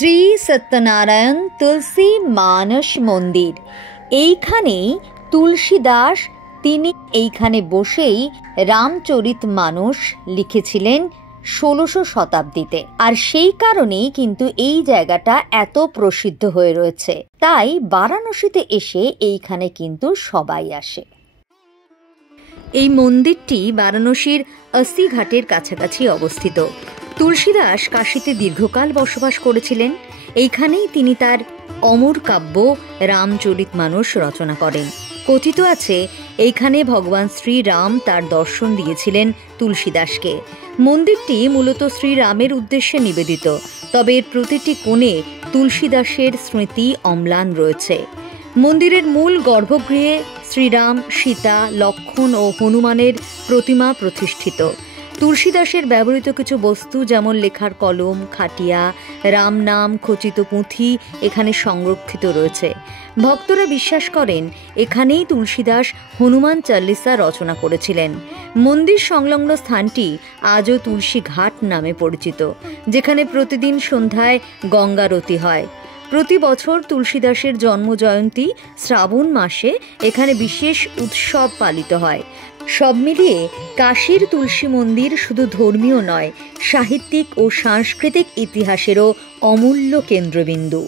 শ্রী সত্যনারায়ণ তুলসী মানস মন্দির। এইখানেই তুলসীদাস তিনি এইখানে বসেই রামচরিত মানস লিখেছিলেন ১৬০০ শতাব্দীতে। আর সেই কারণেই কিন্তু এই জায়গাটা এত প্রসিদ্ধ হয়ে রয়েছে। তাই বারাণসীতে এসে এইখানে কিন্তু সবাই আসে। এই মন্দিরটি বারাণসীর ৮০ ঘাটের কাছাকাছি অবস্থিত। তুলসীদাস কাশীতে দীর্ঘকাল বসবাস করেছিলেন। এইখানেই তিনি তার অমর কাব্য রামচরিত মানস রচনা করেন। কথিত আছে এইখানে ভগবান শ্রীরাম তার দর্শন দিয়েছিলেন তুলসীদাসকে। মন্দিরটি মূলত শ্রীরামের উদ্দেশ্যে নিবেদিত, তবে এর প্রতিটি কোণে তুলসীদাসের স্মৃতি অম্লান রয়েছে। মন্দিরের মূল গর্ভগৃহে শ্রীরাম, সীতা, লক্ষ্মণ ও হনুমানের প্রতিমা প্রতিষ্ঠিত। তুলসীদাসের ব্যবহৃত কিছু বস্তু যেমন লেখার কলম, খাটিয়া, রাম নাম খচিত পুঁথি এখানে সংরক্ষিত রয়েছে। ভক্তরা বিশ্বাস করেন এখানেই তুলসীদাস হনুমান চাল্লিসা রচনা করেছিলেন। মন্দির সংলগ্ন স্থানটি আজও তুলসী ঘাট নামে পরিচিত, যেখানে প্রতিদিন সন্ধ্যায় গঙ্গারতি হয়। প্রতি বছর তুলসীদাসের জন্মজয়ন্তী শ্রাবণ মাসে এখানে বিশেষ উৎসব পালিত হয়। সব মিলিয়ে কাশীর তুলসী মন্দির শুধু ধর্মীয় নয়, সাহিত্যিক ও সাংস্কৃতিক ইতিহাসেরও অমূল্য কেন্দ্রবিন্দু।